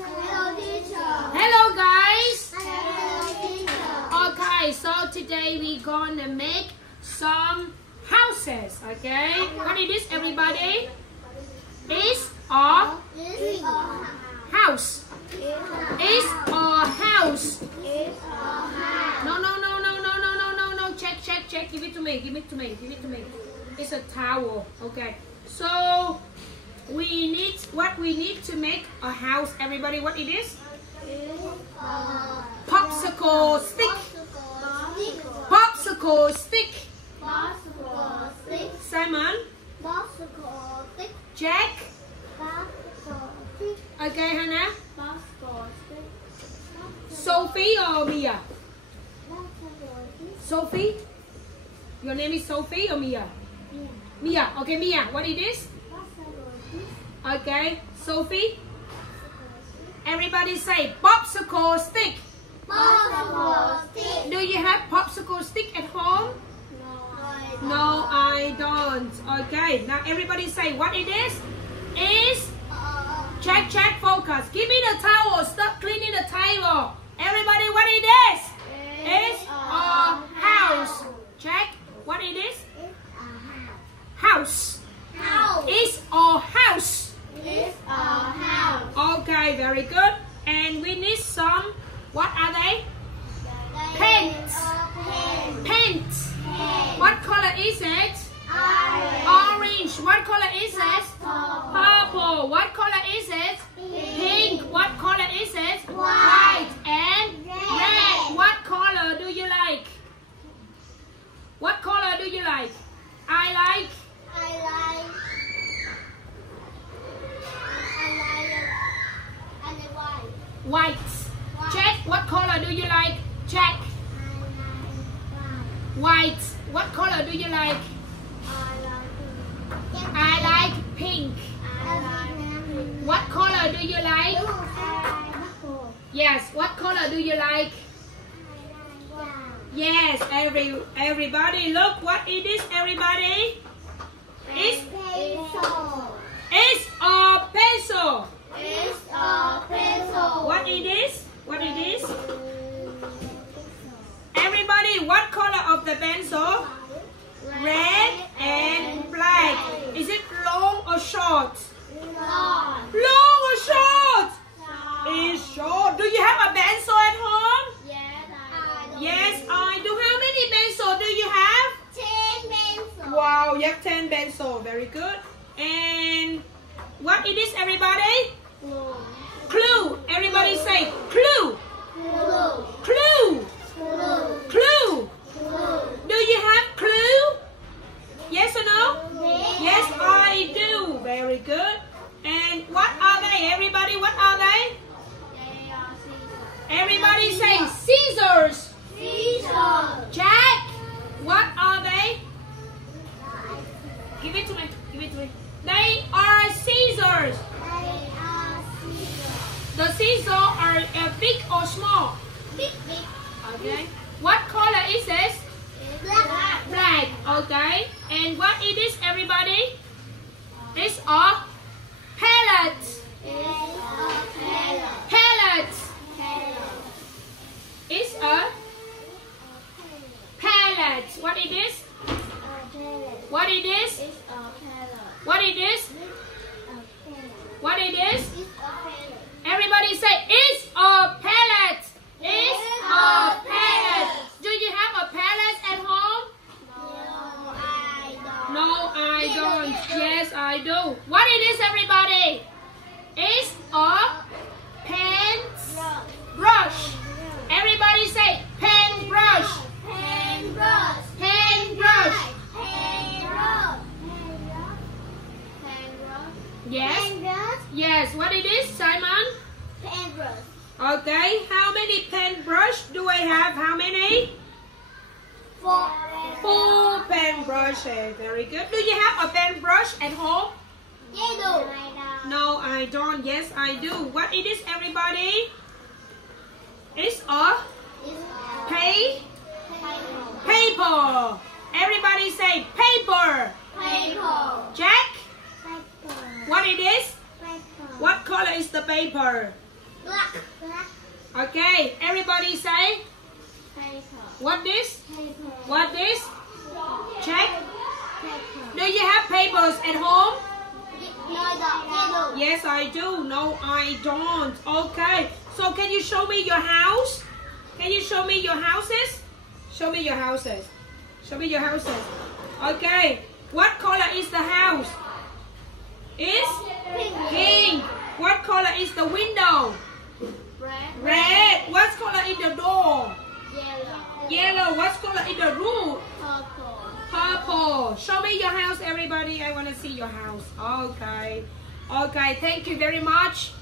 Hello, teacher. Hello, guys. Hello, teacher. Okay, so today we're gonna make some houses. Okay, what it is, everybody? It's a house. It's a house. No. Check. Give it to me. It's a towel. Okay. So we need to make a house. Everybody, what it is? Popsicle stick. Popsicle stick. Simon. Jack. Okay, Hannah. Sophie or Mia? Sophie? Your name is Sophie or Mia? Mia. Okay, Mia. What it is? Okay, Sophie. Everybody say popsicle stick. Do you have popsicle stick at home? No, I don't. Okay, now everybody say what it is. Is check, focus. Give me the towel. Stop cleaning the table. Everybody, what it is? It's a house. Check. What it is? House. It's a house. Okay, very good. And we need some. What are they? Paints. What color is it? Orange. What color is it? Purple. What color is it? Pink. What color is it? White. And red. What color do you like? What color do you like? I like white. Jack, what color do you like? Jack. White. What color do you like? I like pink. What color do you like? Yes. What color do you like? Yes. Everybody, look what it is. Everybody, it's a pencil. What it is? Everybody, what color of the pencil? Red and black. Is it long or short? Long or short? It's short. Do you have a pencil at home? Yes, I do. How many pencils do you have? 10 pencils. Wow, you have 10 pencils. Very good. And what it is, everybody? Clue. Everybody say clue. Clue. Do you have clue? Yes or no? Yes, I do. Very good. And what are they? Everybody, what are they? Everybody say scissors. Jack, what are they? Give it to me. They are scissors. The scissors are big or small? Big. Okay. What color is this? Black. Okay. And what it is, everybody? It's a pallet. It's a pallet. What it is? Everybody say it's a pallet. It's a pallet. Do you have a pallet at home? No, I don't. Yes, I do. What it is, everybody? It's a paintbrush. Everybody say paintbrush. Yes. What it is, Simon? Paintbrush. Okay. How many paintbrush do I have? How many? 4 paintbrushes. Very good. Do you have a paintbrush at home? No, I don't. Yes, I do. What it is, everybody? It's a paper. Everybody say paper. Jack? What it is? What color is the paper? Black. Okay, everybody say, Paper. what this? Paper. What this? Check. Paper. Do you have papers at home? No. Yes, I do. No, I don't. Okay, so can you show me your house? Can you show me your houses? Show me your houses. Show me your houses. Okay, what color is the house? Is pink. What color is the window? Red. Red. What color is the door? Yellow. Yellow. What color is the roof? Purple. Purple. Show me your house, everybody. I want to see your house. Okay. Okay, thank you very much.